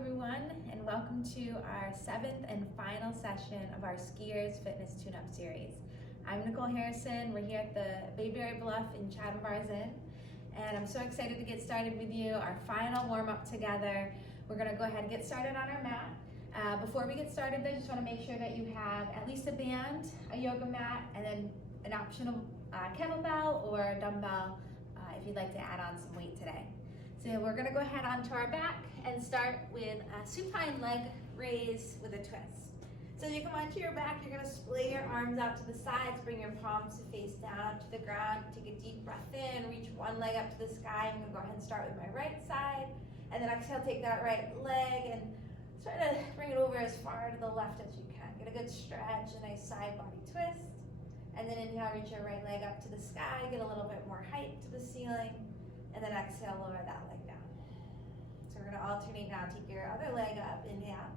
everyone, and welcome to our 7th and final session of our Skiers Fitness Tune-Up Series. I'm Nicole Harrison. We're here at the Bayberry Bluff in Chatham, and I'm so excited to get started with you. Our final warm-up together. We're going to go ahead and get started on our mat. Before we get started, I just want to make sure that you have at least a band, a yoga mat, and then an optional kettlebell or dumbbell if you'd like to add on some weight today. So we're going to go ahead onto our back and start with a supine leg raise with a twist. So as you come onto your back, you're going to splay your arms out to the sides, bring your palms to face down to the ground, take a deep breath in, reach one leg up to the sky. I'm going to go ahead and start with my right side, and then exhale, take that right leg and try to bring it over as far to the left as you can. Get a good stretch, a nice side body twist, and then inhale, reach your right leg up to the sky, get a little bit more height to the ceiling, and then exhale, lower that leg down. So we're going to alternate now. Take your other leg up, inhale,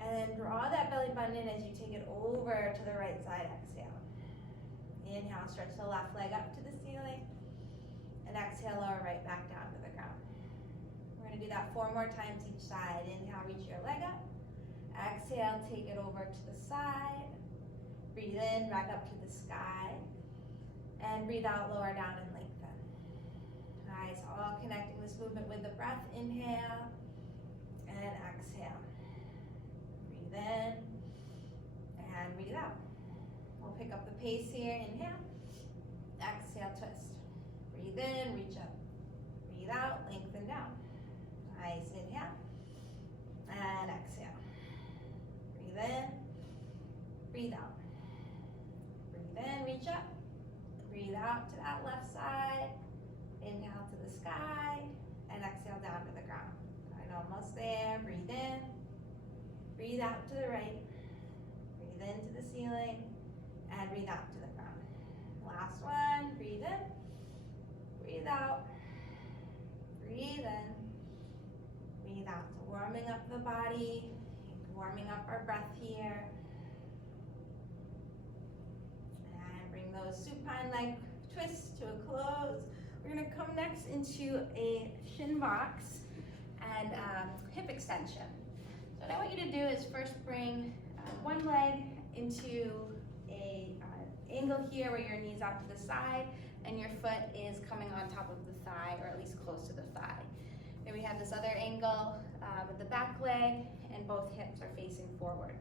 and then draw that belly button in as you take it over to the right side, exhale. Inhale, stretch the left leg up to the ceiling, and exhale, lower right back down to the ground. We're going to do that 4 more times each side. Inhale, reach your leg up. Exhale, take it over to the side. Breathe in, back up to the sky. And breathe out, lower down and lengthen. Nice, all connecting this movement with the breath. Inhale and exhale. Breathe in and breathe out. We'll pick up the pace here. Inhale, exhale, twist. Breathe in, reach up. Breathe out, lengthen down. Nice, inhale and exhale. Breathe in, breathe out. Breathe in, reach up. Breathe out to that left side. Inhale to the sky and exhale down to the ground. All right, almost there. Breathe in. Breathe out to the right. Breathe into the ceiling and breathe out to the ground. Last one. Breathe in. Breathe out. Breathe in. Breathe out. So warming up the body, warming up our breath here. And bring those supine leg twists to a close. We're going to come next into a shin box and hip extension. So what I want you to do is first bring one leg into a angle here where your knee's out to the side and your foot is coming on top of the thigh, or at least close to the thigh. Then we have this other angle with the back leg and both hips are facing forward.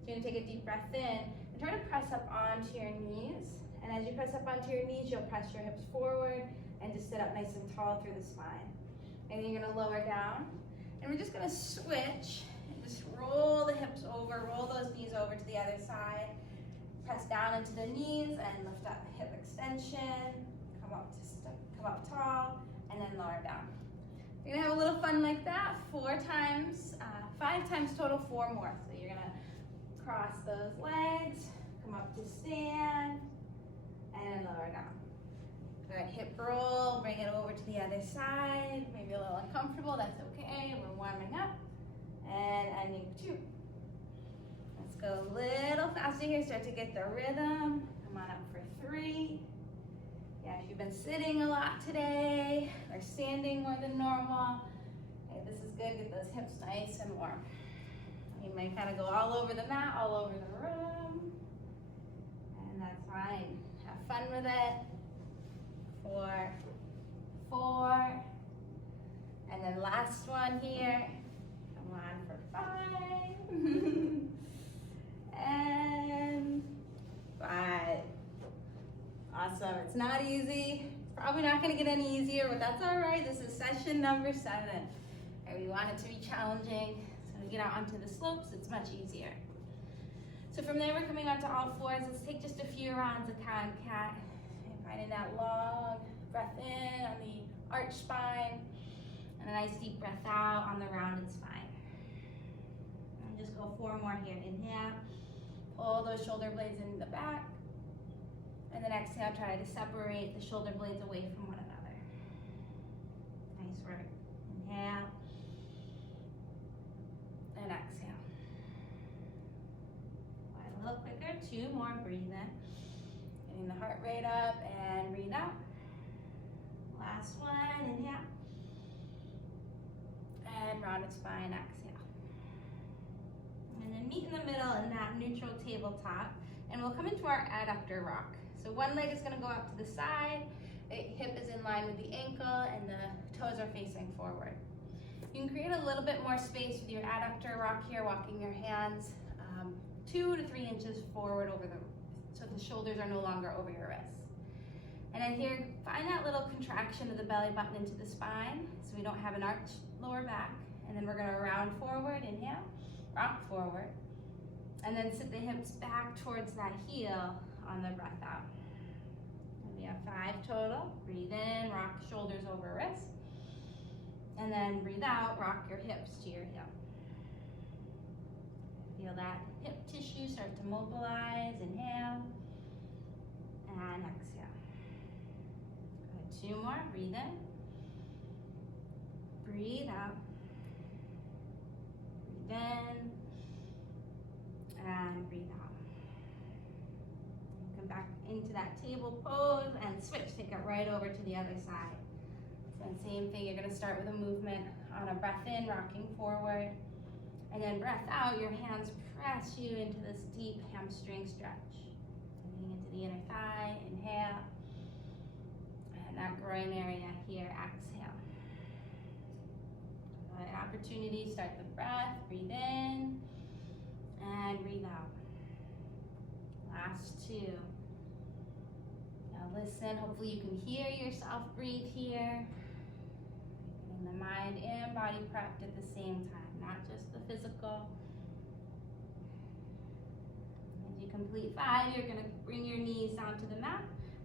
So you're going to take a deep breath in and try to press up onto your knees. And as you press up onto your knees, you'll press your hips forward and just sit up nice and tall through the spine. And then you're going to lower down. And we're just going to switch and just roll the hips over, roll those knees over to the other side. Press down into the knees and lift up hip extension. Come up tall, and then lower down. You're going to have a little fun like that 4 times, 5 times total, 4 more. So you're going to cross those legs, come up to stand, and lower down. Good, hip roll, bring it over to the other side. Maybe a little uncomfortable, that's okay. We're warming up. And ending 2. Let's go a little faster here, start to get the rhythm. Come on up for 3. Yeah, if you've been sitting a lot today or standing more than normal, okay, this is good. Get those hips nice and warm. You might kind of go all over the mat, all over the room, and that's fine. Have fun with it. 4, and then last one here. Come on for 5, and 5. Awesome. It's not easy. It's probably not going to get any easier, but that's all right. This is session number 7, and we want it to be challenging. So when we get out onto the slopes, it's much easier. So from there, we're coming onto all 4s. Let's take just a few rounds of cow and cat. Finding that long breath in on the arched spine, and a nice deep breath out on the rounded spine. And just go 4 more here. Inhale, pull those shoulder blades in the back, and then exhale, try to separate the shoulder blades away from one another. Nice work. Inhale, and exhale. A little quicker, 2 more, breathe in. Getting the heart rate up and breathe out. Last one, inhale. And rounded spine, exhale. And then meet in the middle in that neutral tabletop, and we'll come into our adductor rock. So one leg is gonna go out to the side, the hip is in line with the ankle, and the toes are facing forward. You can create a little bit more space with your adductor rock here, walking your hands 2 to 3 inches forward so the shoulders are no longer over your wrists. And then here, find that little contraction of the belly button into the spine, so we don't have an arched lower back. And then we're gonna round forward, inhale, rock forward, and then sit the hips back towards that heel on the breath out. And we have 5 total. Breathe in, rock shoulders over wrist. And then breathe out, rock your hips to your heel. Feel that hip tissue start to mobilize, inhale, and exhale. Good, 2 more, breathe in, breathe out, breathe in, and breathe out. Come back into that table pose and switch, take it right over to the other side. So same thing, you're gonna start with a movement on a breath in, rocking forward, and then breath out, your hands press you into this deep hamstring stretch. Moving into the inner thigh, inhale, and that groin area here, exhale. Good opportunity, start the breath, breathe in, and breathe out. Last 2. Now listen, hopefully you can hear yourself breathe here. Getting the mind and body prepped at the same time, not just the physical. As you complete 5, you're gonna bring your knees down to the mat,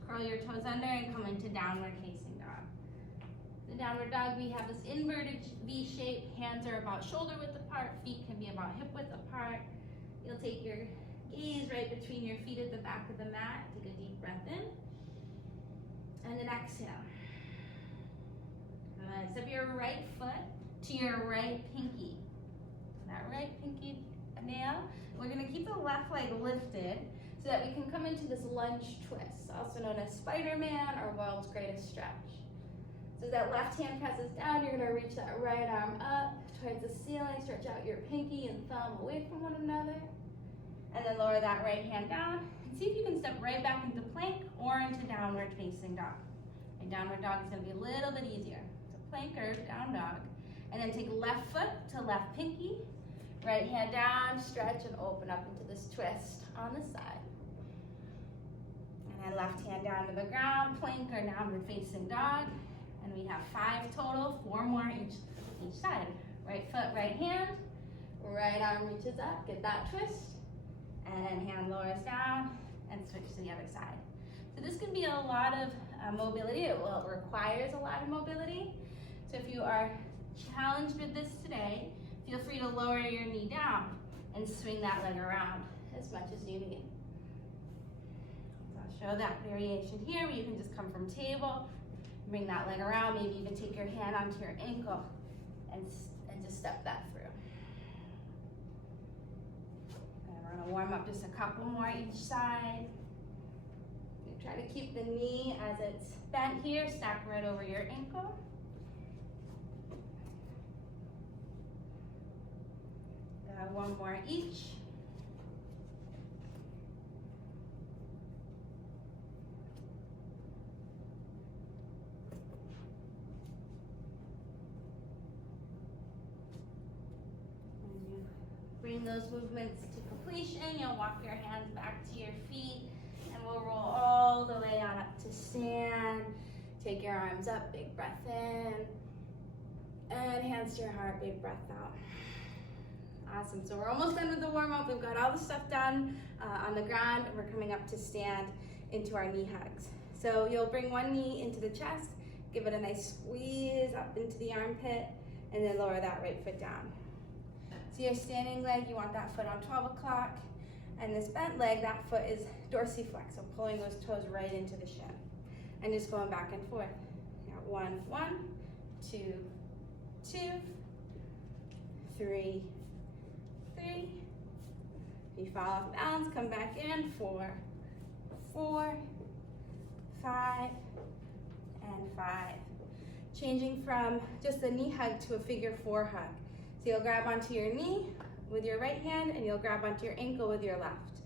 curl your toes under, and come into downward facing dog. The downward dog, we have this inverted V shape. Hands are about shoulder width apart, feet can be about hip width apart. You'll take your gaze right between your feet at the back of the mat. Take a deep breath in, and then exhale. Good. Step your right foot to your right pinky. That right pinky nail. We're gonna keep the left leg lifted so that we can come into this lunge twist, also known as Spider-Man or world's greatest stretch. So that left hand presses down, you're gonna reach that right arm up towards the ceiling, stretch out your pinky and thumb away from one another, and then lower that right hand down, and see if you can step right back into plank or into downward facing dog. And downward dog is gonna be a little bit easier. So plank or down dog, and then take left foot to left pinky, right hand down, stretch and open up into this twist on the side. And then left hand down to the ground, plank or downward facing dog. And we have 5 total, 4 more each side. Right foot, right hand, right arm reaches up, get that twist, and then hand lowers down and switch to the other side. So this can be a lot of mobility. It requires a lot of mobility. So if you are challenged with this today, feel free to lower your knee down and swing that leg around as much as you need. So I'll show that variation here where you can just come from table, bring that leg around, maybe even take your hand onto your ankle and just step that through. And we're gonna warm up just a couple more each side. You try to keep the knee as it's bent here, stack right over your ankle. One more each. Bring those movements to completion. You'll walk your hands back to your feet, and we'll roll all the way on up to stand. Take your arms up, big breath in, and hands to your heart, big breath out. Awesome, so we're almost done with the warm-up. We've got all the stuff done on the ground, and we're coming up to stand into our knee hugs. So you'll bring one knee into the chest, give it a nice squeeze up into the armpit, and then lower that right foot down. So your standing leg, you want that foot on 12 o'clock, and this bent leg, that foot is dorsiflex, so pulling those toes right into the shin, and just going back and forth. Got 1, 2, 2, 3, 3. If you fall off balance, come back in. 4, 4, 5, and 5. Changing from just a knee hug to a figure 4 hug. So you'll grab onto your knee with your right hand and you'll grab onto your ankle with your left.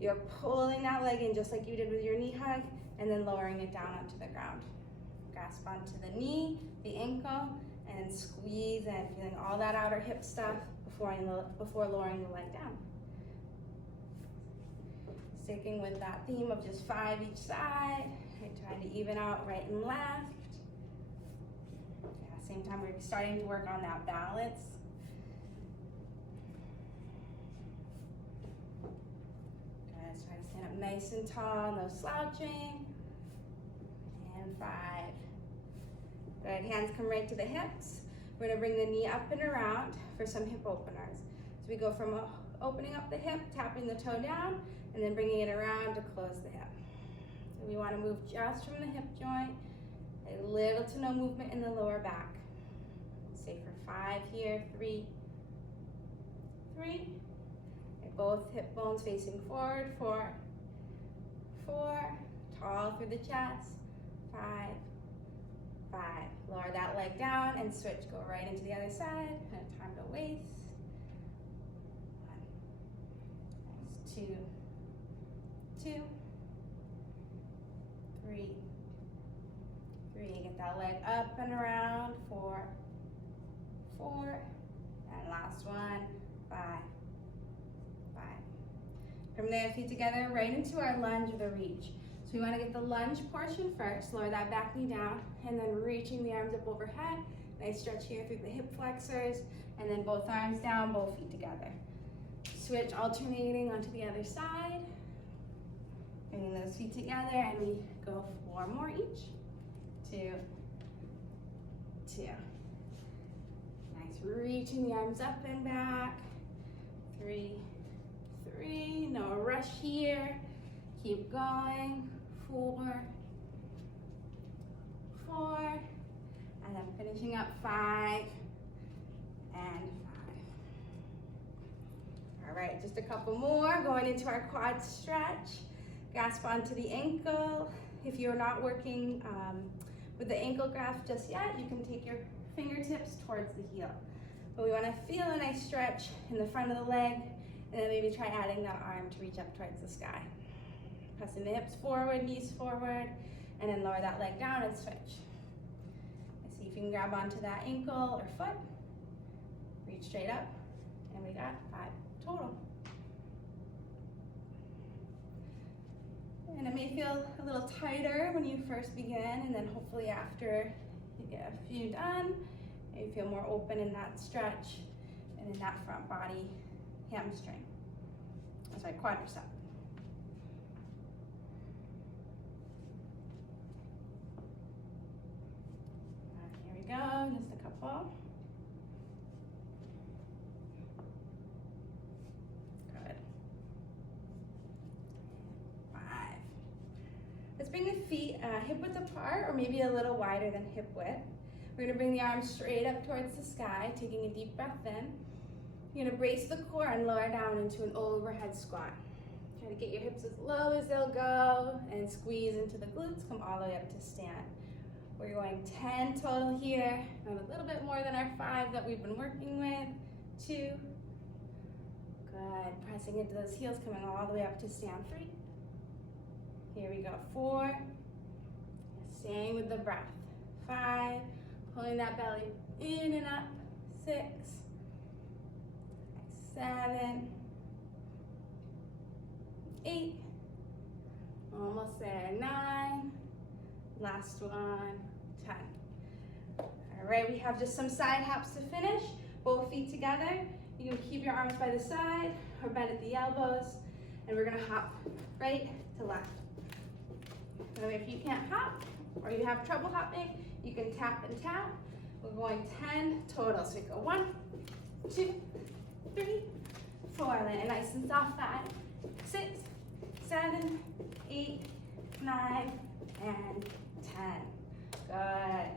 You're pulling that leg in just like you did with your knee hug and then lowering it down onto the ground. Grasp onto the knee, the ankle, and squeeze in, feeling all that outer hip stuff before lowering the leg down. Sticking with that theme of just 5 each side, right, trying to even out right and left. Yeah, same time we're starting to work on that balance. Good, try to stand up nice and tall, no slouching. And 5. Good, hands come right to the hips. We're gonna bring the knee up and around for some hip openers. So we go from opening up the hip, tapping the toe down, and then bringing it around to close the hip. So we wanna move just from the hip joint, a little to no movement in the lower back. Stay for 5 here, 3, 3. Okay, both hip bones facing forward, 4, 4. Tall through the chest, 5, 5. Lower that leg down and switch. Go right into the other side. And time to waist. 1, 2, 2, 3, 3. Get that leg up and around. 4, 4. And last one. 5, 5. From there, feet together, right into our lunge the reach. So we want to get the lunge portion first, lower that back knee down, and then reaching the arms up overhead. Nice stretch here through the hip flexors, and then both arms down, both feet together. Switch alternating onto the other side. Bringing those feet together, and we go 4 more each. 2, 2. Nice, reaching the arms up and back. 3, 3. No rush here. Keep going. 4, 4, and then finishing up 5 and 5. All right, just a couple more. Going into our quad stretch. Grasp onto the ankle. If you're not working with the ankle grasp just yet, you can take your fingertips towards the heel. But we want to feel a nice stretch in the front of the leg, and then maybe try adding that arm to reach up towards the sky. Pressing the hips forward, knees forward, and then lower that leg down and switch. And see if you can grab onto that ankle or foot. Reach straight up, and we got 5 total. And it may feel a little tighter when you first begin, and then hopefully after you get a few done, you feel more open in that stretch and in that front body hamstring. Sorry, quadricep. Go, just a couple. Good. 5. Let's bring the feet hip width apart, or maybe a little wider than hip width. We're gonna bring the arms straight up towards the sky, taking a deep breath in. You're gonna brace the core and lower down into an overhead squat. Try to get your hips as low as they'll go and squeeze into the glutes, come all the way up to stand. We're going 10 total here, and a little bit more than our 5 that we've been working with. 2. Good, pressing into those heels, coming all the way up to stand. 3. Here we go, 4. Staying with the breath. 5, pulling that belly in and up. 6, 7, 8, almost there. 9, last one. 10. All right, we have just some side hops to finish. Both feet together. You can keep your arms by the side or bend at the elbows, and we're gonna hop right to left. So if you can't hop or you have trouble hopping, you can tap and tap. We're going 10 total. So we go 1, 2, 3, 4. Land it nice and soft. 5, 6, 7, 8, 9, and 10. Good.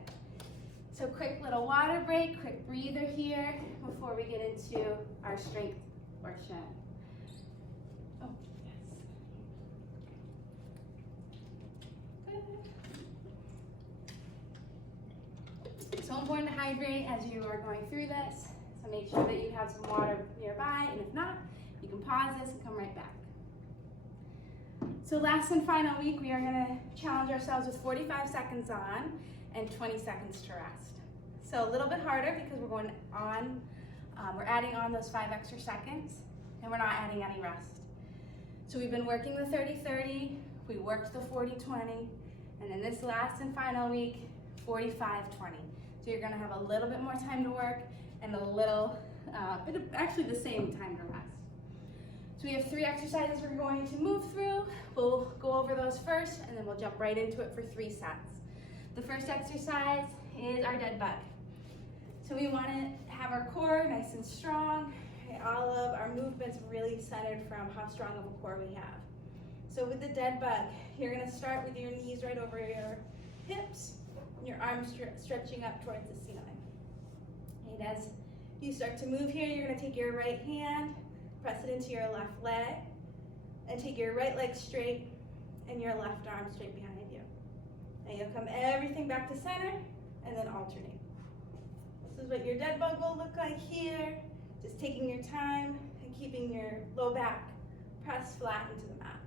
So quick little water break, quick breather here before we get into our strength portion. Oh, yes. Good. So important to hydrate as you are going through this. So make sure that you have some water nearby, and if not, you can pause this and come right back. So last and final week, we are gonna challenge ourselves with 45 seconds on and 20 seconds to rest. So a little bit harder because we're going on, we're adding on those 5 extra seconds, and we're not adding any rest. So we've been working the 30-30, we worked the 40-20, and then this last and final week, 45-20. So you're gonna have a little bit more time to work and a little, bit of, actually the same time to rest. So we have 3 exercises we're going to move through. We'll go over those first, and then we'll jump right into it for 3 sets. The first exercise is our dead bug. So we want to have our core nice and strong. All of our movements really centered from how strong of a core we have. So with the dead bug, you're going to start with your knees right over your hips, and your arms stretching up towards the ceiling. And as you start to move here, you're going to take your right hand, press it into your left leg, and take your right leg straight and your left arm straight behind you. And you'll come everything back to center and then alternate. This is what your dead bug will look like here. Just taking your time and keeping your low back pressed flat into the mat.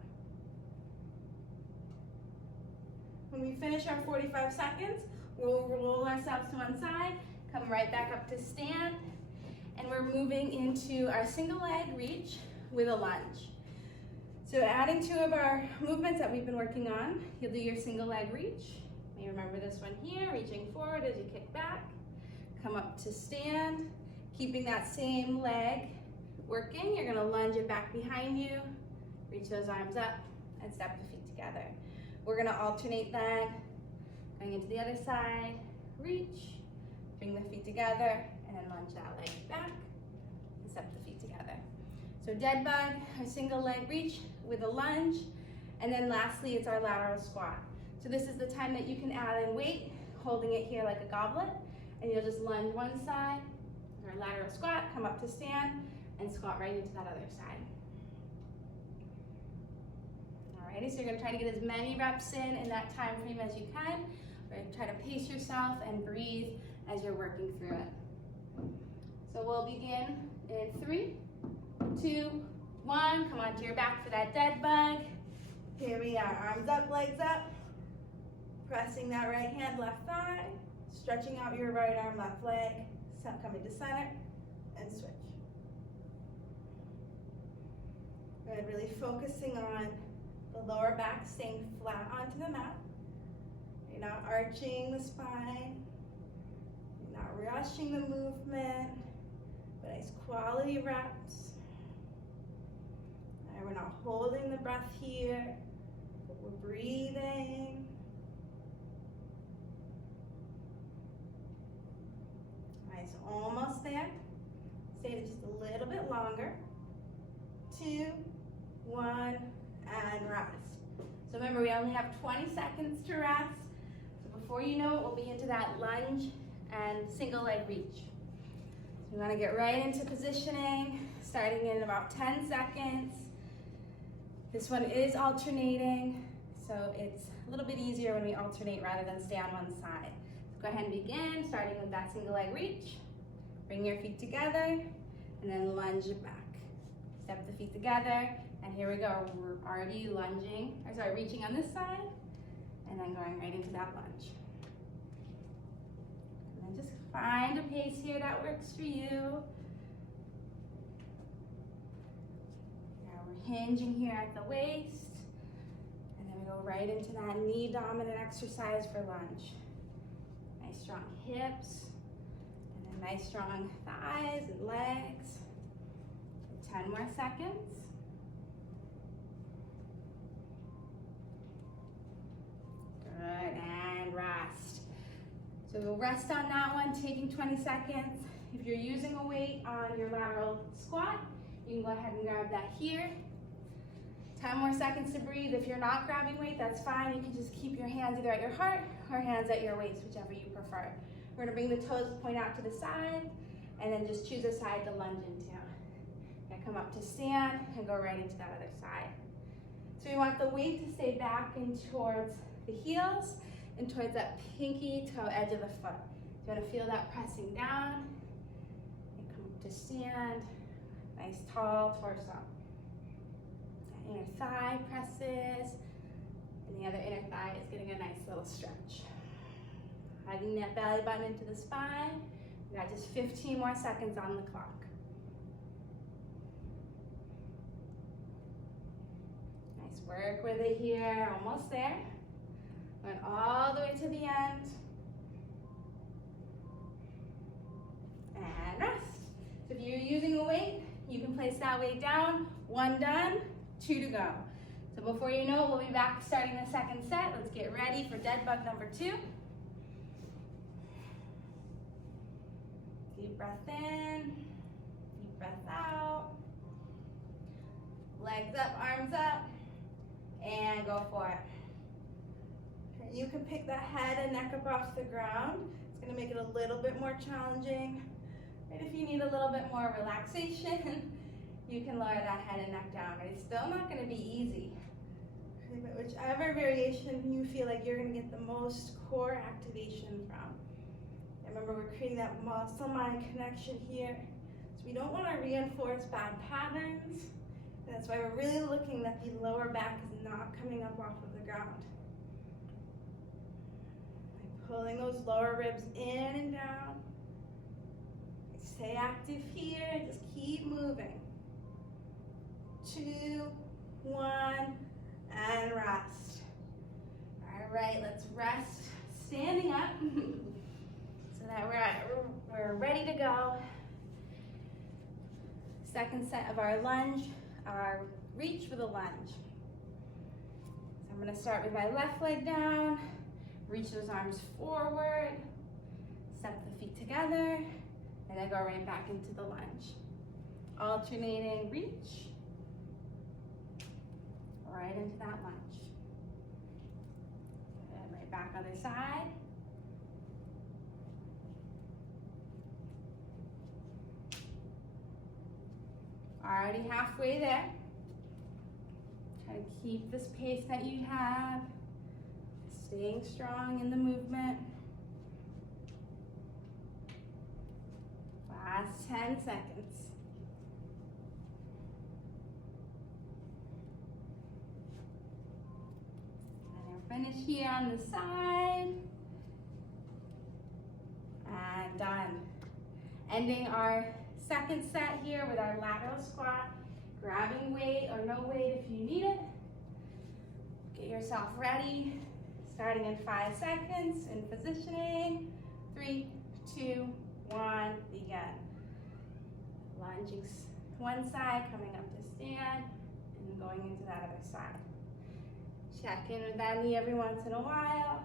When we finish our 45 seconds, we'll roll ourselves to one side, come right back up to stand, and we're moving into our single leg reach with a lunge. So adding 2 of our movements that we've been working on, you'll do your single leg reach. You may remember this one here, reaching forward as you kick back, come up to stand, keeping that same leg working. You're gonna lunge it back behind you, reach those arms up, and step the feet together. We're gonna alternate then, going into the other side, reach, bring the feet together, and then lunge that leg back, and step the feet together. So dead bug, our single leg reach with a lunge, and then lastly, it's our lateral squat. So this is the time that you can add in weight, holding it here like a goblet, and you'll just lunge one side, our lateral squat, come up to stand, and squat right into that other side. Alrighty, so you're gonna try to get as many reps in that time frame as you can. We're gonna try to pace yourself and breathe as you're working through it. So we'll begin in 3, 2, 1. Come onto your back for that dead bug. Here we are, arms up, legs up. Pressing that right hand, left thigh. Stretching out your right arm, left leg. Coming to center and switch. Good, really focusing on the lower back, staying flat onto the mat. You're not arching the spine. You're not rushing the movement. But nice quality reps. And we're not holding the breath here, but we're breathing. Nice, almost there. Stay just a little bit longer. 2, 1, and rest. So remember, we only have 20 seconds to rest. So before you know it, we'll be into that lunge and single leg reach. So we want to get right into positioning, starting in about 10 seconds. This one is alternating, so it's a little bit easier when we alternate rather than stay on one side. So go ahead and begin, starting with that single leg reach. Bring your feet together, and then lunge it back. Step the feet together, and here we go. We're already reaching on this side, and then going right into that lunge. And then just find a pace here that works for you. Now we're hinging here at the waist, and then we go right into that knee dominant exercise for lunge. Nice strong hips, and then nice strong thighs and legs. 10 more seconds. Good, and rest. So we'll rest on that one, taking 20 seconds. If you're using a weight on your lateral squat, you can go ahead and grab that here. 10 more seconds to breathe. If you're not grabbing weight, that's fine. You can just keep your hands either at your heart or hands at your waist, whichever you prefer. We're gonna bring the toes point out to the side, and then just choose a side to lunge into. Come up to stand and go right into that other side. So we want the weight to stay back and towards the heels and towards that pinky toe edge of the foot. You want to feel that pressing down and come to stand. Nice tall torso. Inner thigh presses, and the other inner thigh is getting a nice little stretch. Hugging that belly button into the spine. We got just 15 more seconds on the clock. Nice work with it here, almost there. Went all the way to the end. And rest. So if you're using a weight, you can place that weight down. 1 done, 2 to go. So before you know it, we'll be back starting the second set. Let's get ready for dead bug number 2. Deep breath in, deep breath out. Legs up, arms up, and go for it. You can pick that head and neck up off the ground. It's gonna make it a little bit more challenging. And if you need a little bit more relaxation, you can lower that head and neck down. It's still not gonna be easy. But whichever variation you feel like you're gonna get the most core activation from. Remember, we're creating that muscle-mind connection here. So we don't wanna reinforce bad patterns. That's why we're really looking that the lower back is not coming up off of the ground. Pulling those lower ribs in and down. Stay active here, just keep moving. 2, 1, and rest. All right, let's rest standing up so that we're ready to go. Second set of our lunge, our reach with a lunge. So I'm gonna start with my left leg down, reach those arms forward, step the feet together, and then go right back into the lunge. Alternating reach, right into that lunge. And right back other side. Already halfway there. Try to keep this pace that you have, staying strong in the movement. Last 10 seconds. And finish here on the side. And done. Ending our second set here with our lateral squat. Grabbing weight or no weight if you need it. Get yourself ready. Starting in 5 seconds in positioning. 3, 2, 1, begin. Lunging one side, coming up to stand, and going into that other side. Check in with that knee every once in a while.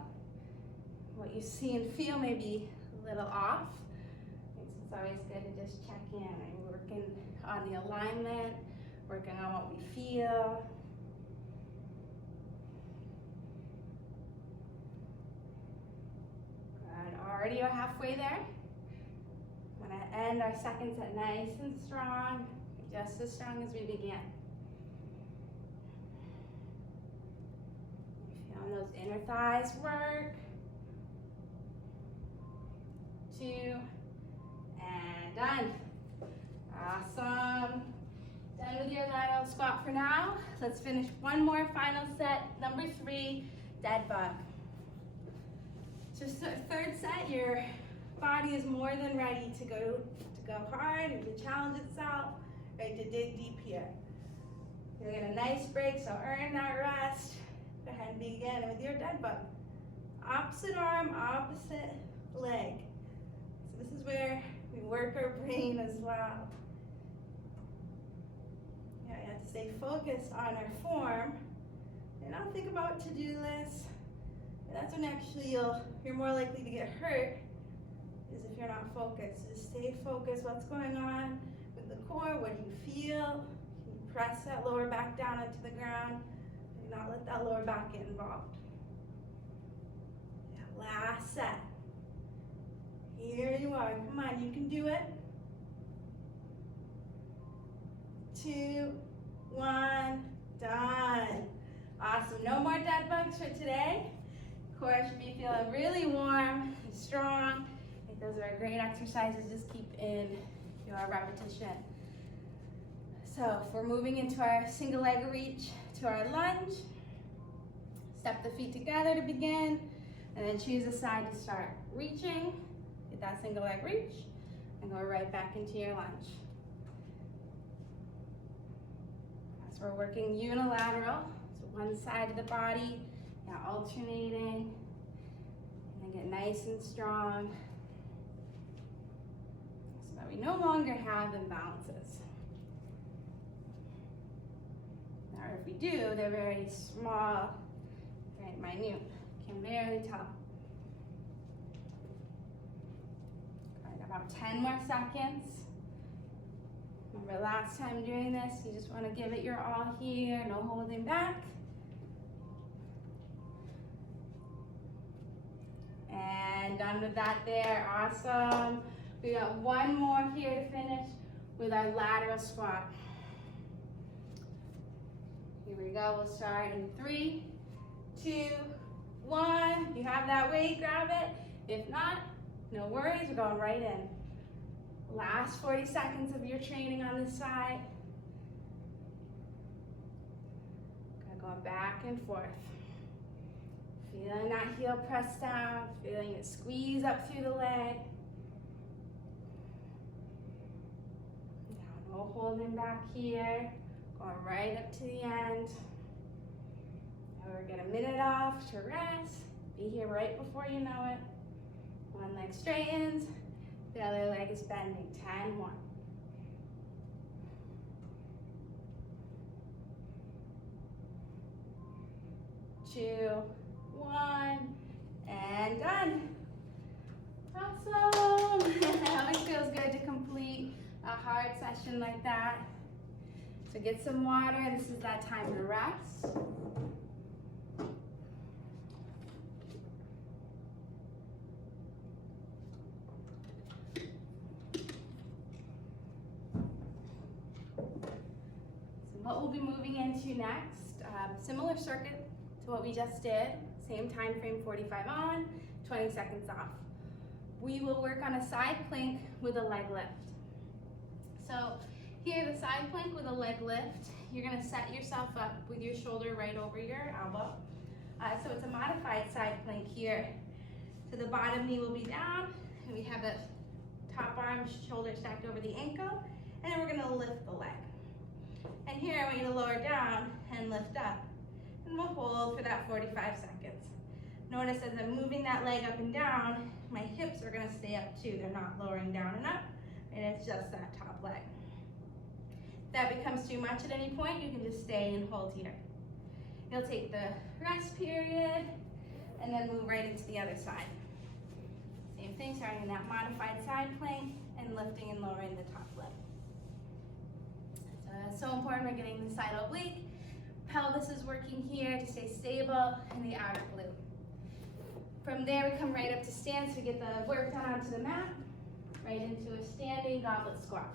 What you see and feel may be a little off. It's always good to just check in. I'm working on the alignment, working on what we feel. Good, already are halfway there. I'm gonna end our second set nice and strong, just as strong as we began. Feeling those inner thighs work. 2, and done. Awesome. Done with your lateral squat for now. Let's finish one more final set, number 3, dead bug. Just the third set, your body is more than ready to go hard and to challenge itself, right, to dig deep here. You'll get a nice break, so earn that rest. Go ahead and begin with your dead bug. Opposite arm, opposite leg. So this is where we work our brain as well. Yeah, you have to stay focused on our form and not think about to-do lists. And that's when actually you're more likely to get hurt, is if you're not focused. Just stay focused. What's going on with the core? What do you feel? Can you press that lower back down into the ground and not let that lower back get involved? Yeah, last set. Here you are. Come on, you can do it. 2, 1, done. Awesome. No more dead bugs for today. Core should be feeling really warm and strong. I think those are great exercises. Just keep in do our repetition. So if we're moving into our single leg reach to our lunge, step the feet together to begin, and then choose a side to start. Reaching, get that single leg reach, and go right back into your lunge. So we're working unilateral, so one side of the body, now alternating, and then get nice and strong, so that we no longer have imbalances. Now if we do, they're very small, very minute, can barely tell. About 10 more seconds. Remember last time doing this, you just want to give it your all here, no holding back. And done with that there, awesome. We got one more here to finish with our lateral squat. Here we go, we'll start in 3, 2, 1. If you have that weight, grab it. If not, no worries, we're going right in. Last 40 seconds of your training on this side. Going back and forth. Feeling that heel press down, feeling it squeeze up through the leg. Now, no holding back here. Going right up to the end. Now we're gonna minute off to rest. Be here right before you know it. One leg straightens, the other leg is bending. 10 more. 2, 1, and done. Awesome. It always feels good to complete a hard session like that. So get some water. This is that time to rest. What we'll be moving into next, similar circuit to what we just did, same time frame, 45 on, 20 seconds off. We will work on a side plank with a leg lift. So here, the side plank with a leg lift, you're gonna set yourself up with your shoulder right over your elbow. So it's a modified side plank here. So the bottom knee will be down, and we have the top arm, shoulder stacked over the ankle, and then we're gonna lift the leg. And here I want you to lower down and lift up. And we'll hold for that 45 seconds. Notice as I'm moving that leg up and down, my hips are gonna stay up too. They're not lowering down and up, and it's just that top leg. If that becomes too much at any point, you can just stay and hold here. You'll take the rest period and then move right into the other side. Same thing, starting in that modified side plank and lifting and lowering the top leg. So important, we're getting the side oblique. Pelvis is working here to stay stable, and the outer glute. From there, we come right up to stand, so we get the work done onto the mat, right into a standing goblet squat.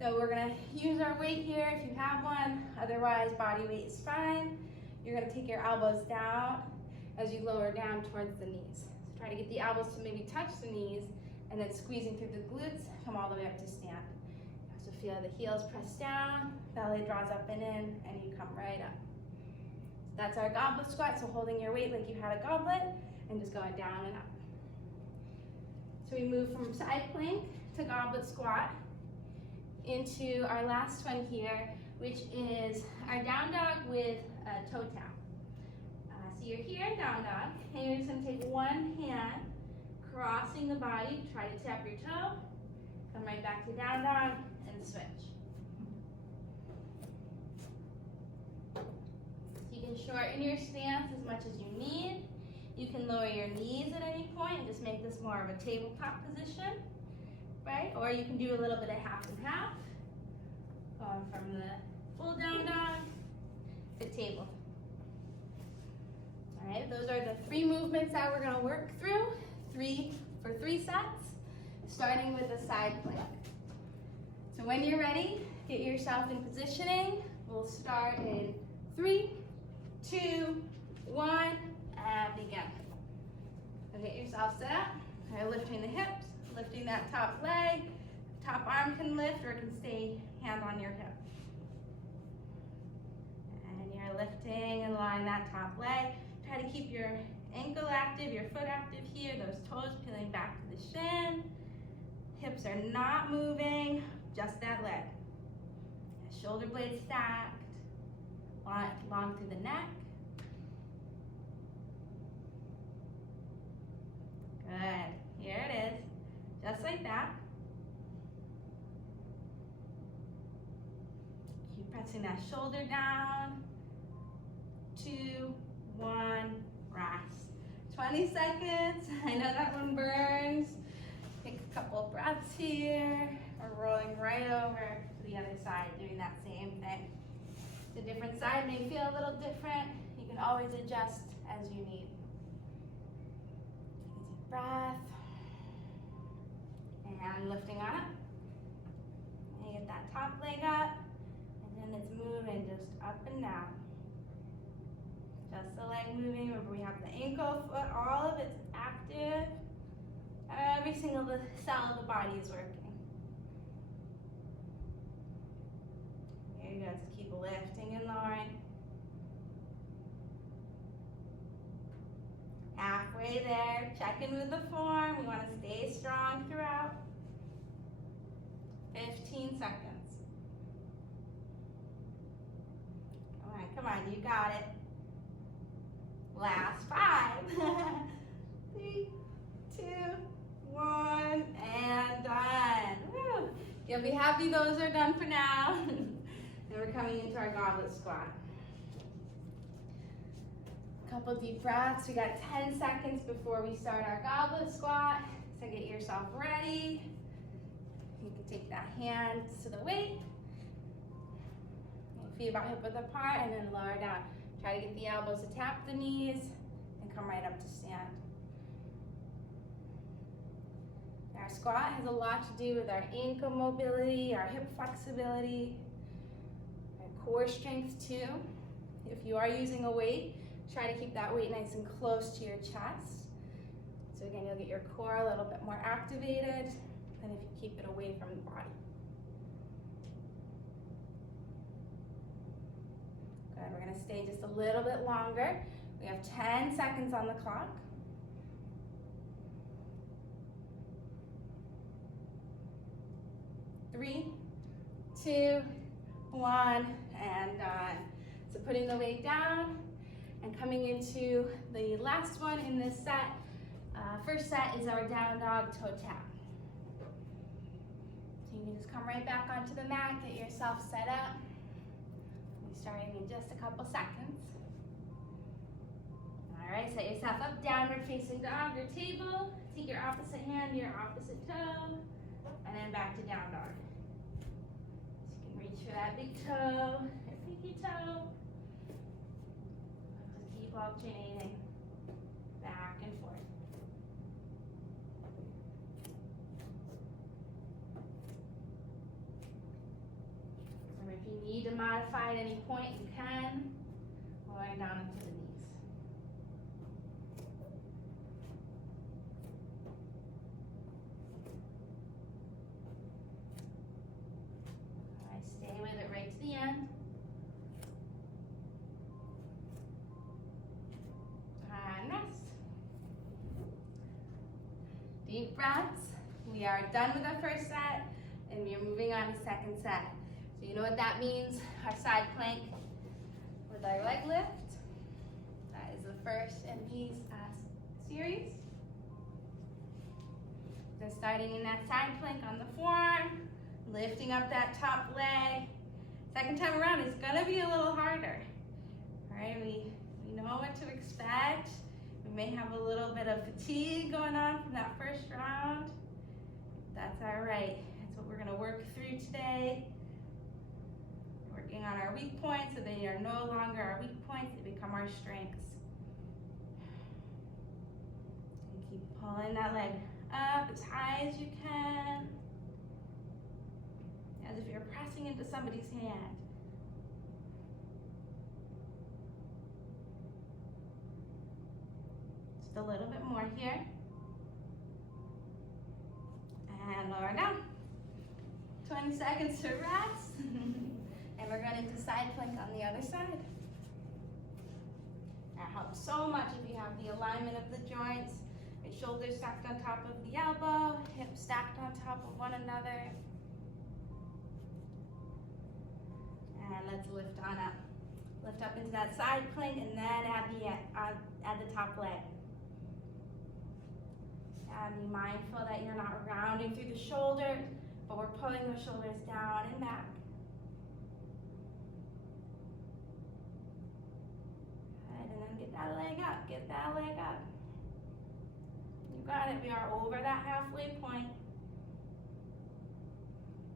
So we're gonna use our weight here if you have one, otherwise body weight is fine. You're gonna take your elbows down as you lower down towards the knees. So try to get the elbows to maybe touch the knees, and then squeezing through the glutes, come all the way up to stand. So feel the heels press down, belly draws up and in, and you come right up. So that's our goblet squat, so holding your weight like you had a goblet, and just going down and up. So we move from side plank to goblet squat into our last one here, which is our down dog with a toe tap. So you're here in down dog, and you're just gonna take one hand, crossing the body, try to tap your toe, come right back to down dog, and switch. You can shorten your stance as much as you need. You can lower your knees at any point and just make this more of a tabletop position, right? Or you can do a little bit of half and half, going from the full down dog to table. All right, those are the 3 movements that we're gonna work through, 3 sets, starting with the side plank. So when you're ready, get yourself in positioning. We'll start in 3, 2, 1, and begin. So get yourself set up. Lifting the hips, lifting that top leg, Top arm can lift or it can stay hand on your hip. And you're lifting and lowering that top leg. Try to keep your ankle active, your foot active here, those toes peeling back to the shin. Hips are not moving, just that leg. Shoulder blades stacked, long through the neck. Good, here it is, just like that. Keep pressing that shoulder down. 2, 1, rest. 20 seconds, I know that one burns. Take a couple of breaths here. We're rolling right over to the other side, doing that same thing. The different side may feel a little different. You can always adjust as you need. Take a deep breath. And lifting on up. And you get that top leg up. And then it's moving just up and down. Just the leg moving. Remember, we have the ankle, foot, all of it's active. Every single cell of the body is working. There you go. Just keep lifting and lowering. Halfway there. Check in with the form. We want to stay strong throughout. 15 seconds. Come on, you got it. Last 5. 3, 2, 1, and done. Woo. You'll be happy those are done for now. And we're coming into our goblet squat. Couple deep breaths. We got 10 seconds before we start our goblet squat. So get yourself ready. You can take that hand to the weight. Feet about hip width apart and then lower down. Try to get the elbows to tap the knees and come right up to stand. Our squat has a lot to do with our ankle mobility, our hip flexibility, our core strength too. If you are using a weight, try to keep that weight nice and close to your chest. So again, you'll get your core a little bit more activated than if you keep it away from the body. Good, we're gonna stay just a little bit longer. We have 10 seconds on the clock. 3, 2, 1, and done. So putting the weight down and coming into the last one in this set. First set is our down dog toe tap. So you can just come right back onto the mat, get yourself set up. We'll be starting in just a couple seconds. All right, set yourself up, downward facing dog or table. Take your opposite hand to your opposite toe, and then back to down dog. So you can reach for that big toe, your pinky toe. Just keep alternating back and forth. Remember, if you need to modify at any point, you can. Lowering down into the knees. Stay with it right to the end. And rest. Deep breaths. We are done with our first set, and we are moving on to second set. So you know what that means? Our side plank with our leg lift. That is the first in these series. Then starting in that side plank on the forearm. Lifting up that top leg. Second time around is gonna be a little harder. All right, we know what to expect. We may have a little bit of fatigue going on from that first round. That's all right. That's what we're gonna work through today. Working on our weak points so they are no longer our weak points, they become our strengths. And keep pulling that leg up as high as you can. As if you're pressing into somebody's hand. Just a little bit more here. And lower down. 20 seconds to rest. And we're going into side plank on the other side. That helps so much if you have the alignment of the joints. Your shoulders stacked on top of the elbow, hips stacked on top of one another. And let's lift on up. Lift up into that side plank and then add the top leg. And be mindful that you're not rounding through the shoulders, but we're pulling those shoulders down and back. Good, and then get that leg up, get that leg up. You got it, we are over that halfway point.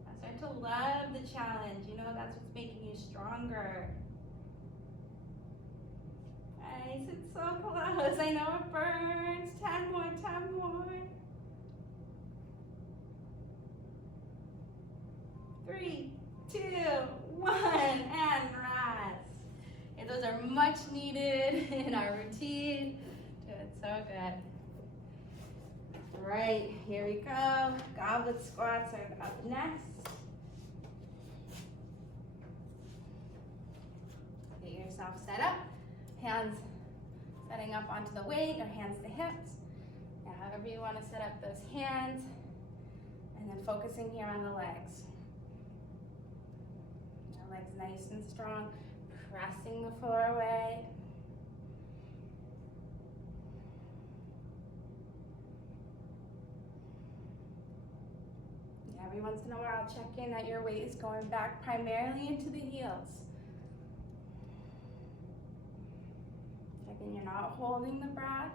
I start to love the challenge. You know, that's what's making you stronger. Nice, it's so close. I know it burns. 10 more, 10 more. 3, 2, 1, and rest. Okay, those are much needed in our routine. It's so good. All right, here we go. Goblet squats are up next. Get yourself set up. Hands setting up onto the weight or hands to hips. Now, however you want to set up those hands. And then focusing here on the legs. The legs nice and strong. Pressing the floor away. Every once in a while, check in that your weight is going back primarily into the heels. You're not holding the breath.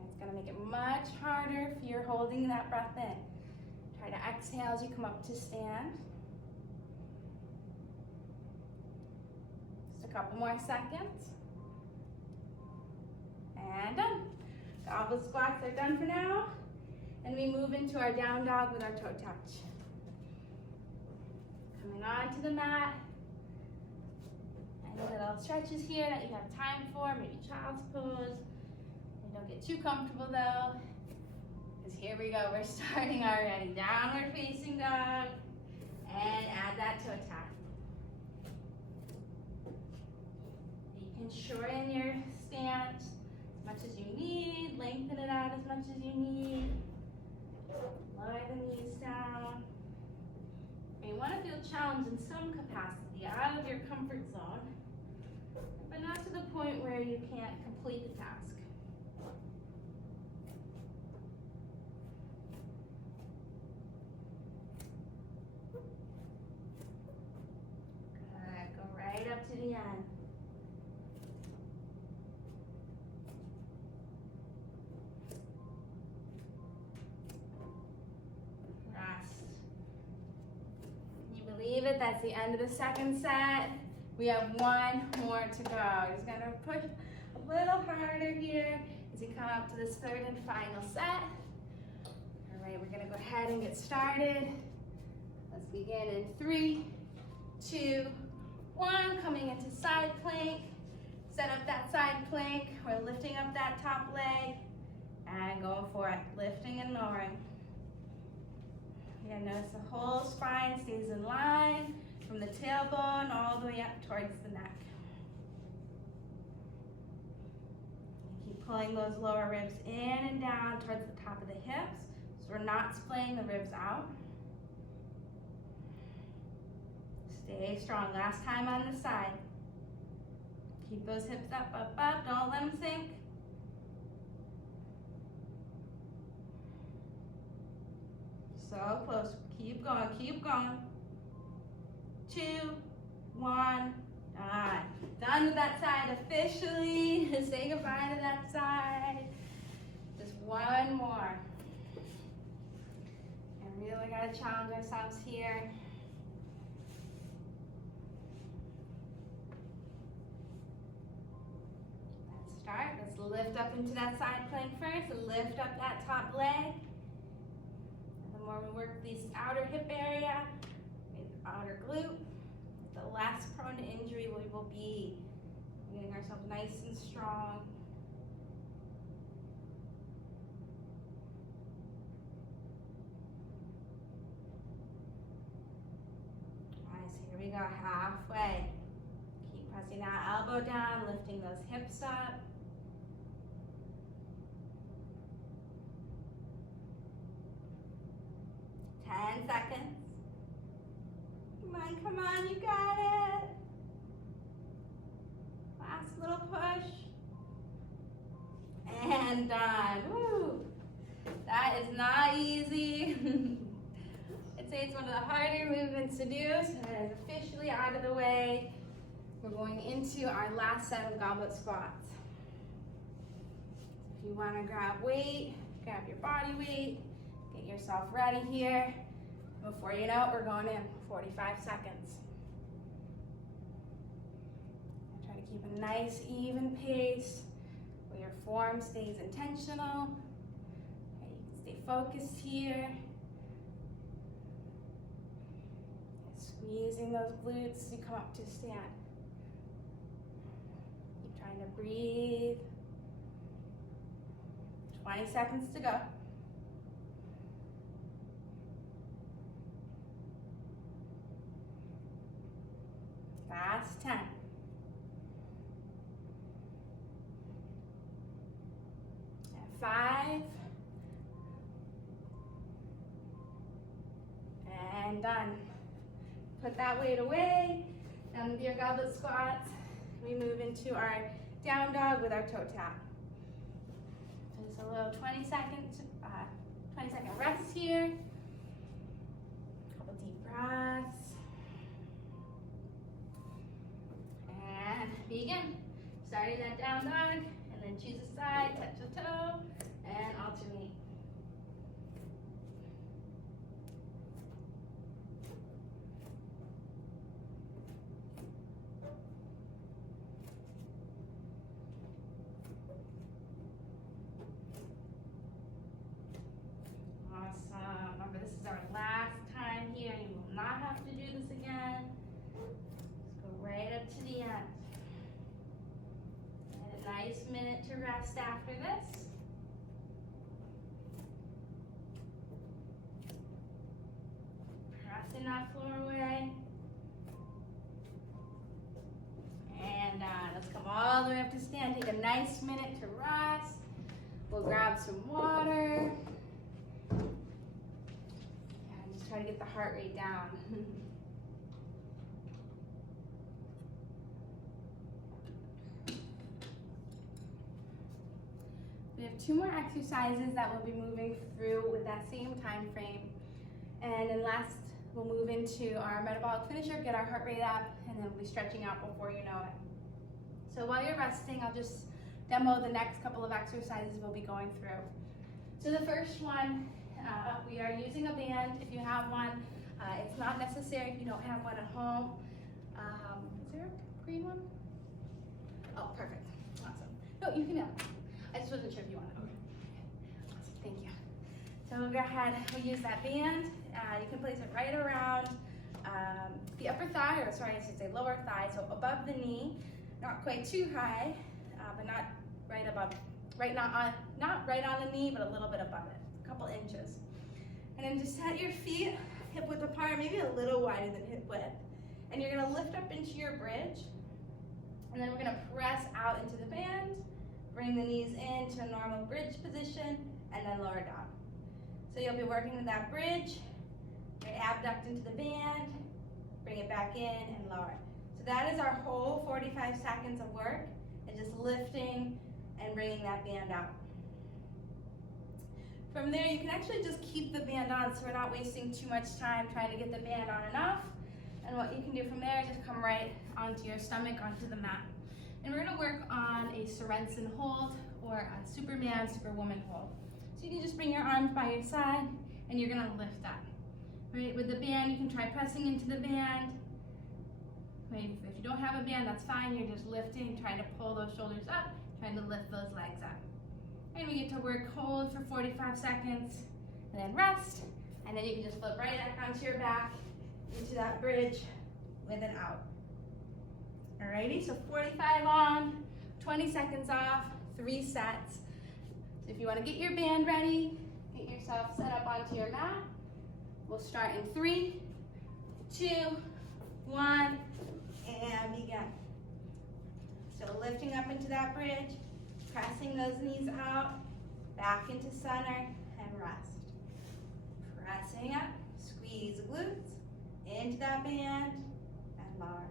It's going to make it much harder if you're holding that breath in. Try to exhale as you come up to stand. Just a couple more seconds. And done. Goblet squats are done for now. And we move into our down dog with our toe touch. Coming onto the mat. Little stretches here that you have time for, maybe child's pose. And don't get too comfortable though, because here we go, we're starting already. Downward facing dog, and add that toe tap. You can shorten your stance as much as you need, lengthen it out as much as you need. Lower the knees down. You want to feel challenged in some capacity, out of your comfort zone. But not to the point where you can't complete the task. Good, go right up to the end. Rest. Can you believe it? That's the end of the second set. We have one more to go. Just gonna push a little harder here as we come up to this third and final set. All right, we're gonna go ahead and get started. Let's begin in 3, 2, 1. Coming into side plank. Set up that side plank. We're lifting up that top leg and going for it, lifting and lowering. Yeah, notice the whole spine stays in line. From the tailbone all the way up towards the neck. Keep pulling those lower ribs in and down towards the top of the hips, so we're not splaying the ribs out. Stay strong. Last time on the side. Keep those hips up, up, up. Don't let them sink. So close. Keep going, keep going. 2, 1, done. Done with that side officially. Say goodbye to that side. Just one more. And really gotta challenge ourselves here. Let's start. Let's lift up into that side plank first. Lift up that top leg. And the more we work this outer hip area, outer glute, the less prone to injury we will be. Getting ourselves nice and strong. about halfway. Keep pressing that elbow down, lifting those hips up. Ten seconds. Come on, you got it. Last little push. And done. Woo. That is not easy. I'd say it's one of the harder movements to do, so that is officially out of the way. We're going into our last set of goblet squats. If you want to grab weight, grab your body weight, get yourself ready here. Before you know it, we're going in 45 seconds. Try to keep a nice, even pace where your form stays intentional. Okay, you can stay focused here. Squeezing those glutes as you come up to stand. Keep trying to breathe. 20 seconds to go. Last 10. And 5. And done. Put that weight away. And with your goblet squats, we move into our down dog with our toe tap. Just a little 20-second rest here. Couple deep breaths. And begin. Starting that down dog, and then choose a side, touch a toe, and alternate. Awesome. Remember, this is our last time here. You will not have to do this again. Let's go right up to the end. And a nice minute to rest after this. Pressing that floor away. And let's come all the way up to stand. Take a nice minute to rest. We'll grab some water. And just try to get the heart rate down. We have 2 more exercises that we'll be moving through with that same time frame. And then last, we'll move into our metabolic finisher, get our heart rate up, and then we'll be stretching out before you know it. So while you're resting, I'll just demo the next couple of exercises we'll be going through. So the first one, we are using a band if you have one. It's not necessary if you don't have one at home. Is there a green one? Oh, perfect. Awesome. No, you can have it. I just wasn't sure if you wanted it. Okay. Awesome, thank you. So we'll go ahead, we'll use that band. You can place it right around the upper thigh, or sorry, I should say lower thigh, so above the knee, not quite too high, but not right above, not right on the knee, but a little bit above it, a couple inches. And then just set your feet hip width apart, maybe a little wider than hip width. And you're gonna lift up into your bridge, and then we're gonna press out into the band, bring the knees into a normal bridge position, and then lower down. So you'll be working with that bridge, your abduct into the band, bring it back in and lower. So that is our whole 45 seconds of work, and just lifting and bringing that band out. From there, you can actually just keep the band on so we're not wasting too much time trying to get the band on and off. And what you can do from there is just come right onto your stomach, onto the mat. And we're gonna work on a Sorensen hold or a Superman, Superwoman hold. So you can just bring your arms by your side and you're gonna lift that. Right, with the band, you can try pressing into the band. Right, if you don't have a band, that's fine. You're just lifting, trying to pull those shoulders up, trying to lift those legs up. And we get to work hold for 45 seconds and then rest. And then you can just flip right back onto your back into that bridge with an out. Alrighty, so 45 on, 20 seconds off, 3 sets. So if you want to get your band ready, get yourself set up onto your mat. We'll start in 3, 2, 1, and begin. So lifting up into that bridge, pressing those knees out, back into center, and rest. Pressing up, squeeze the glutes, into that band, and lower.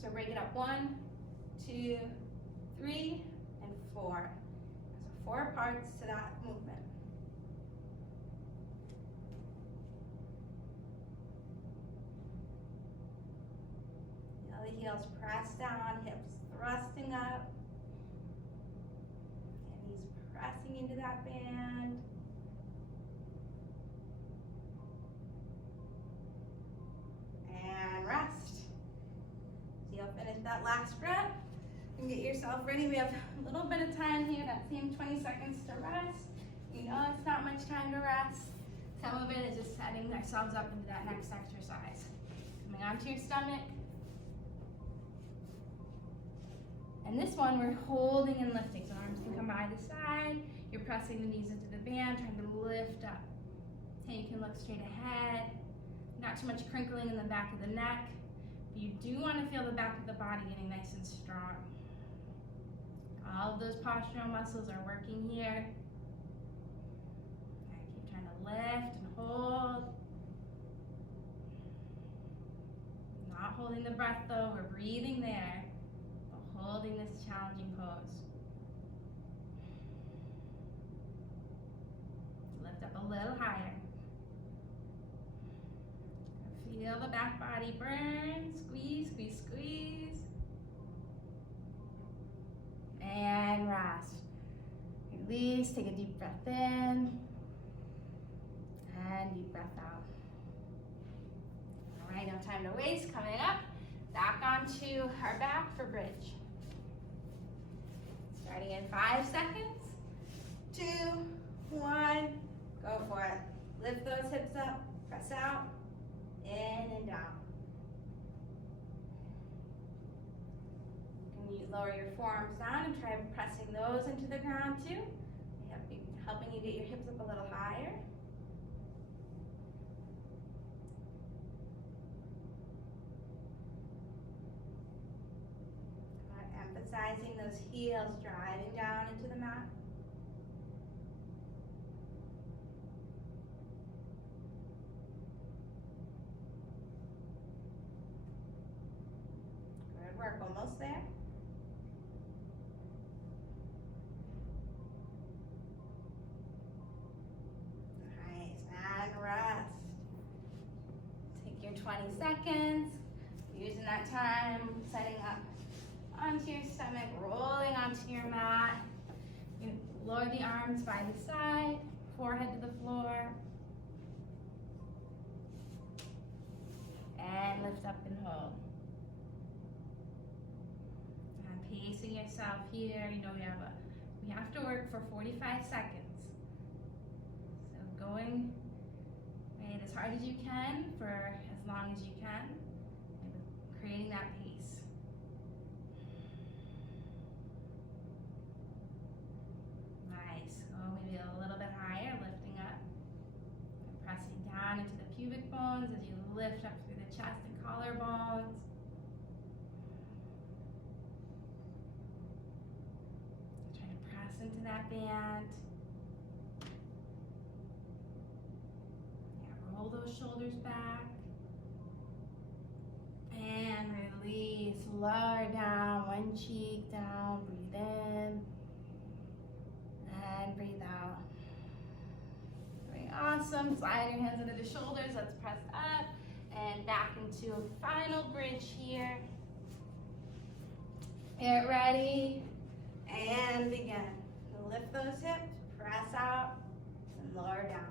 So break it up, 1, 2, 3, and 4. So 4 parts to that movement. The heels press down, hips thrusting up, and knees pressing into that band. And rest. So you'll finish that last rep and get yourself ready. We have a little bit of time here, that same 20 seconds to rest. You know it's not much time to rest. Some of it is just setting ourselves up into that next exercise. Coming onto your stomach. And this one, we're holding and lifting. So arms can come by the side. You're pressing the knees into the band, trying to lift up. Okay, you can look straight ahead. Not too much crinkling in the back of the neck. But you do want to feel the back of the body getting nice and strong. All of those postural muscles are working here. Okay, keep trying to lift and hold. Not holding the breath though, we're breathing there. Holding this challenging pose. Lift up a little higher. Feel the back body burn. Squeeze, squeeze, squeeze. And rest. Release, take a deep breath in. And deep breath out. All right, no time to waste. Coming up, back onto our back for bridge. Starting in 5 seconds. 2, 1, go for it. Lift those hips up, press out, in and down. Can you lower your forearms down and try pressing those into the ground too? Helping you get your hips up a little higher. Emphasizing those heels driving down into the mat. Good work, almost there. Nice, and rest. Take your 20 seconds, using that time, setting up onto your stomach, rolling onto your mat. You lower the arms by the side, forehead to the floor. And lift up and hold. And pacing yourself here. You know we have to work for 45 seconds. So going right as hard as you can for as long as you can. And creating that pace. Maybe a little bit higher, lifting up, and pressing down into the pubic bones as you lift up through the chest and collarbones. Try to press into that band. Yeah, roll those shoulders back. And release, lower down, one cheek down, breathe in. And breathe out. Very awesome. Slide your hands under the shoulders. Let's press up and back into a final bridge here. Get ready and begin. Lift those hips, press out, and lower down.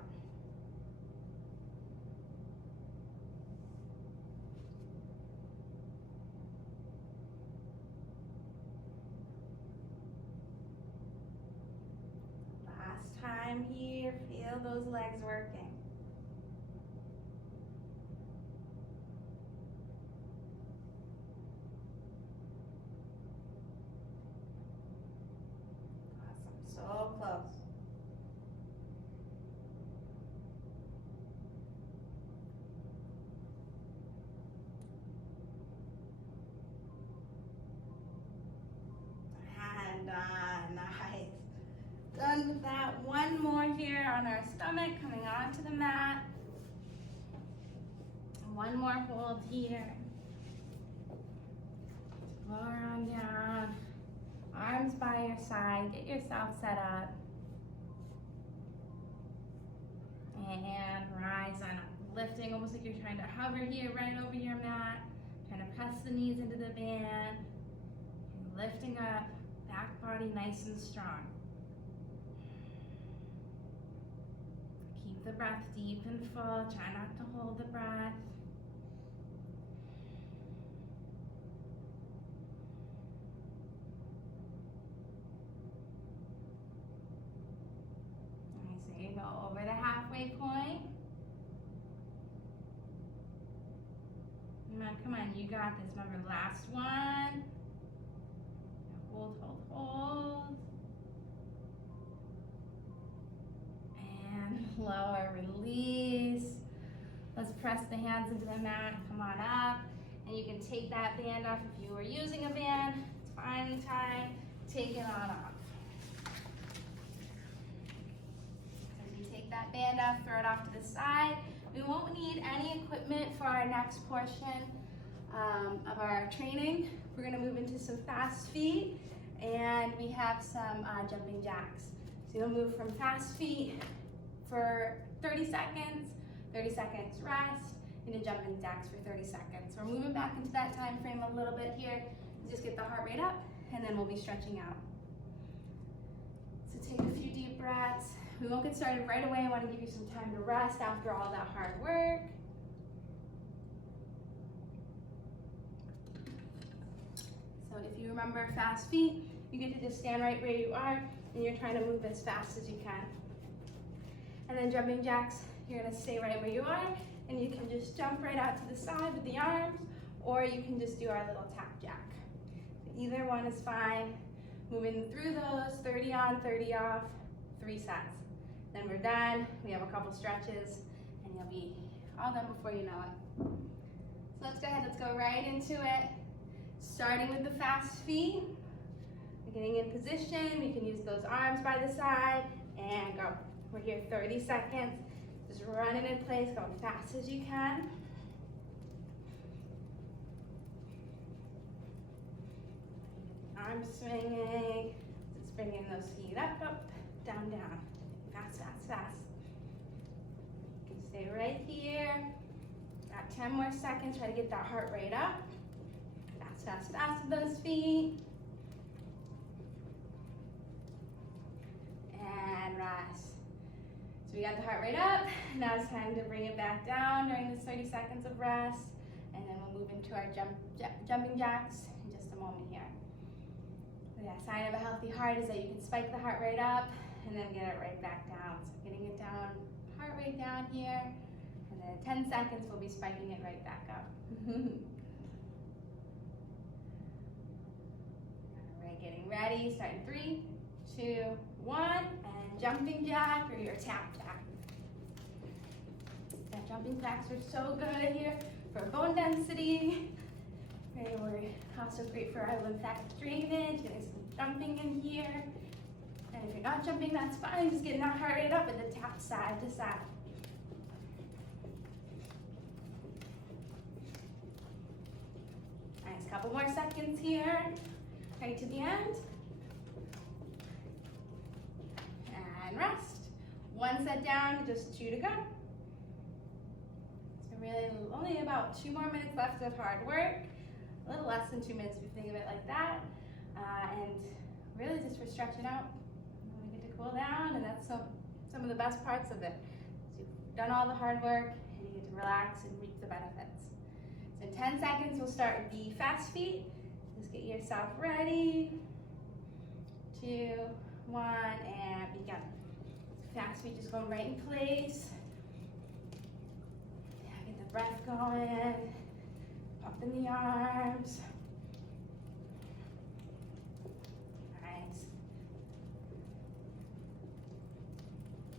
Time here, feel those legs working. Awesome, so close. on our stomach, coming onto the mat. One more hold here. Lower on down. Arms by your side. Get yourself set up. And rise on up. Lifting almost like you're trying to hover here right over your mat. Trying to press the knees into the band. And lifting up. Back body nice and strong. Keep the breath deep and full. Try not to hold the breath. So you go over the halfway point. Come on, you got this. Remember, last one. Hold, hold, hold. And lower, release. Let's press the hands into the mat. Come on up. And you can take that band off if you were using a band. It's fine anytime. Take it on off. As you take that band off, throw it off to the side. We won't need any equipment for our next portion of our training. We're going to move into some fast feet, and we have some jumping jacks. So you'll move from fast feet for 30 seconds rest, into jumping jacks for 30 seconds. So we're moving back into that time frame a little bit here. Just get the heart rate up, and then we'll be stretching out. So take a few deep breaths. We won't get started right away. I want to give you some time to rest after all that hard work. So if you remember fast feet, you get to just stand right where you are, and you're trying to move as fast as you can. And then jumping jacks, you're going to stay right where you are, and you can just jump right out to the side with the arms, or you can just do our little tap jack. So either one is fine. Moving through those, 30 on, 30 off, 3 sets. Then we're done. We have a couple stretches, and you'll be all done before you know it. So let's go ahead, let's go right into it. Starting with the fast feet. Getting in position, we can use those arms by the side, and go. We're here 30 seconds. Just running in place, go as fast as you can. Arms swinging. Just bringing those feet up, up, down, down. Fast, fast, fast. You can stay right here. Got 10 more seconds. Try to get that heart rate up. Fast, fast, fast with those feet. And rest. So we got the heart rate up. Now it's time to bring it back down during this 30 seconds of rest. And then we'll move into our jumping jacks in just a moment here. The sign of a healthy heart is that you can spike the heart rate up and then get it right back down. So getting it down, heart rate down here, and then in 10 seconds we'll be spiking it right back up. Alright, getting ready, starting 3, 2, 1, and jumping jack or your tap jack. Yeah, jumping jacks are so good here for bone density. Okay, we're also great for our lymphatic drainage, getting some jumping in here. And if you're not jumping, that's fine. Just getting that heart rate up and then tap side to side. Nice, couple more seconds here. Right to the end. And rest. One set down, just 2 to go. So really only about 2 more minutes left of hard work. A little less than 2 minutes if you think of it like that. And really just for stretching out. We get to cool down, and that's some of the best parts of it. So you've done all the hard work, and you get to relax and reap the benefits. So in 10 seconds, we'll start with the fast feet. Just get yourself ready. 2, 1, and begin. Fast feet just going right in place. Yeah, get the breath going. Pumping the arms. Nice.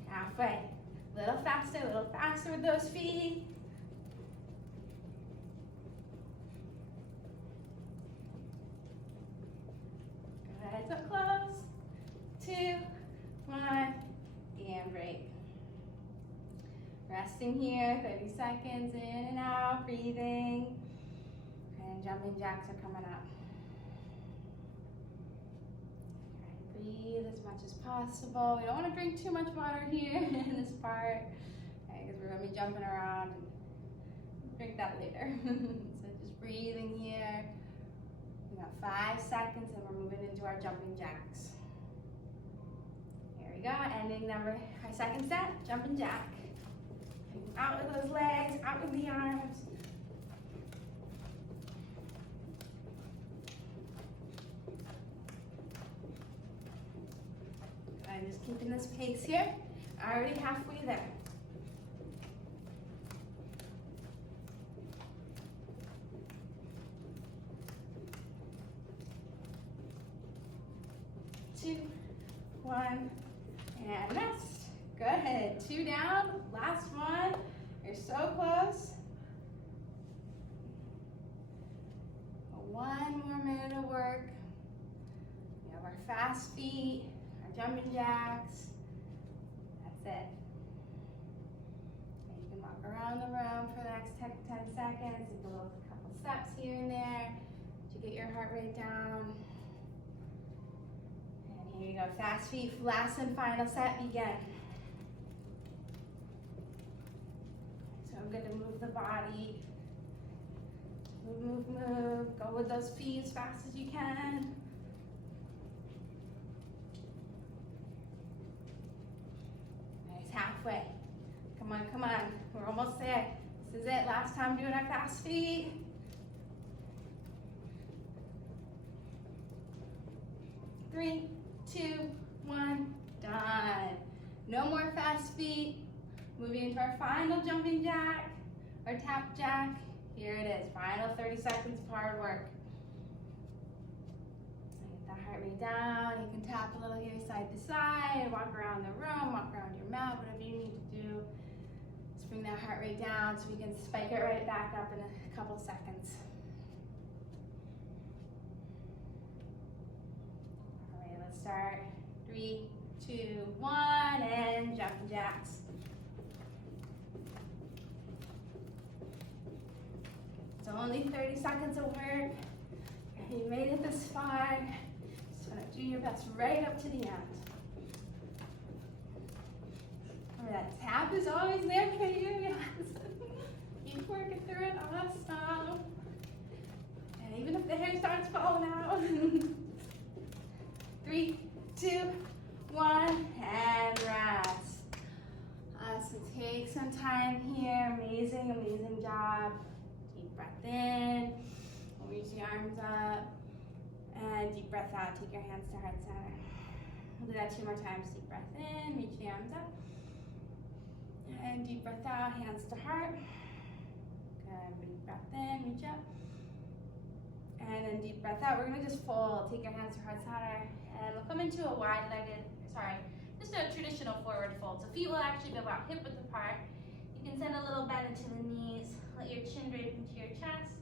Halfway. A little faster with those feet. Good, so close. 2, 1, and break. Resting here, 30 seconds, in and out, breathing. And jumping jacks are coming up. Breathe as much as possible. We don't want to drink too much water here in this part, okay, because we're going to be jumping around. Drink that later. So just breathing here. We got 5 seconds and we're moving into our jumping jacks. Here we go, ending our second set, jumping jack. Out with those legs, out with the arms. I'm just keeping this pace here. Already halfway there. Two, one, and rest. Good. 2 down. Last one. You're so close. 1 more minute of work. We have our fast feet. Jumping jacks. That's it. And you can walk around the room for the next 10 seconds. You can go a couple steps here and there to get your heart rate down. And here you go. Fast feet. Last and final set. Begin. So good to move the body. Move, move, move. Go with those feet as fast as you can. Halfway. Come on, come on. We're almost there. This is it. Last time doing our fast feet. Three, two, one, done. No more fast feet. Moving into our final jumping jack or tap jack. Here it is. Final 30 seconds of hard work. Get the heart rate down. You can tap a little here side to side, walk around the room, walk around your mat, whatever you need to do. Just bring that heart rate down so we can spike it right back up in a couple seconds. All right, let's start. 3, 2, 1, and jumping jacks. It's only 30 seconds of work. You made it this far. Just want to do your best right up to the end. Remember that tap is always there for you. Yes. Keep working through it. Awesome. And even if the hair starts falling out. 3, 2, 1, and rest. So take some time here. Amazing, amazing job. Deep breath in. Reach the arms up. And deep breath out. Take your hands to heart center. We'll do that 2 more times. Deep breath in. Reach the arms up. And deep breath out. Hands to heart. Good. Deep breath in. Reach up. And then deep breath out. We're going to just fold. Take your hands to heart center. And we'll come into a wide-legged, just a traditional forward fold. So feet will actually go about hip width apart. You can send a little bend into the knees. Let your chin drape into your chest.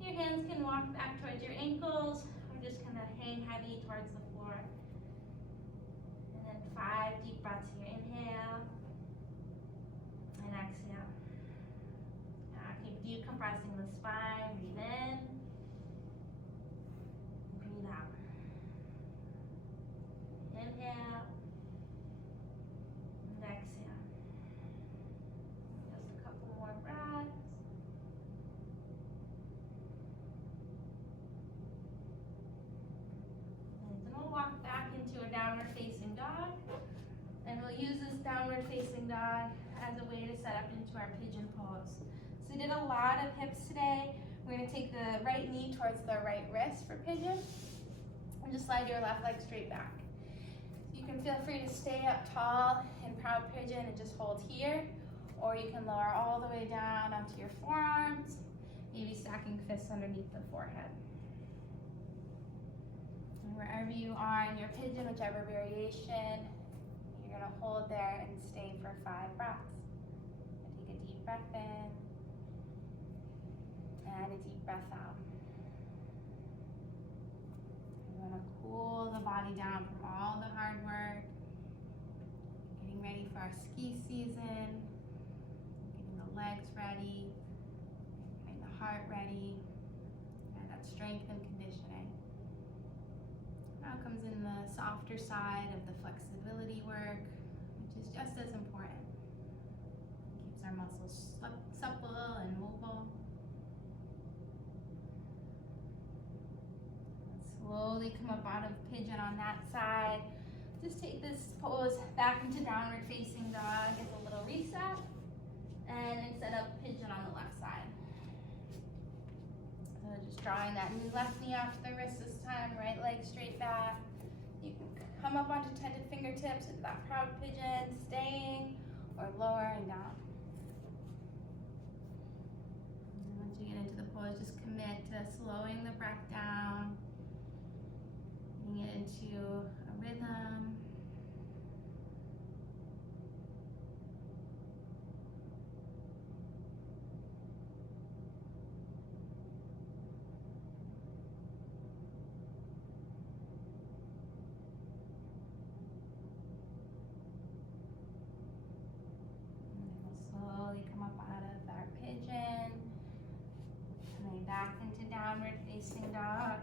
Your hands can walk back towards your ankles, or just kind of hang heavy towards the floor. And then 5 deep breaths here. Inhale and exhale. Keep decompressing the spine. Breathe in. Breathe out. Inhale and exhale. Just a couple more breaths. And then we'll walk back into a downward facing dog. And we'll use this downward facing dog as a way to set up into our pigeon pose. So we did a lot of hips today. We're going to take the right knee towards the right wrist for pigeon. And just slide your left leg straight back. You can feel free to stay up tall in proud pigeon and just hold here, or you can lower all the way down onto your forearms, maybe stacking fists underneath the forehead. And wherever you are in your pigeon, whichever variation, you're going to hold there and stay for 5 breaths. And take a deep breath in and a deep breath out. We're going to cool the body down from all the hard work. Getting ready for our ski season. the legs ready, getting the heart ready, and that strength and conditioning. Now comes in the softer side of the flexibility work, which is just as important. Keeps our muscles supple and mobile. Slowly come up out of pigeon on that side. Just take this pose back into downward facing dog as a little reset. And instead of pigeon on the left side. So just drawing that left knee off the wrist this time, right leg straight back. You can come up onto tented fingertips into that proud pigeon, staying or lowering down. And once you get into the pose, just commit to slowing the breath down. Getting it into a rhythm. And we'll slowly come up out of our pigeon. Coming back into downward facing dog.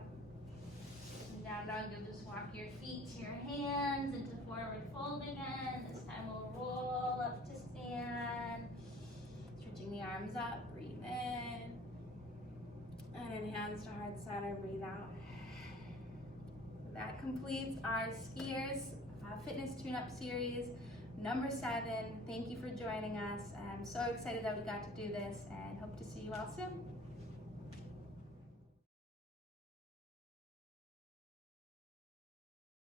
Down dog, you'll just walk your feet to your hands into forward fold again. This time we'll roll up to stand. Stretching the arms up, breathe in. And then hands to heart center, breathe out. That completes our skiers fitness tune-up series number 7. Thank you for joining us. I'm so excited that we got to do this and hope to see you all soon.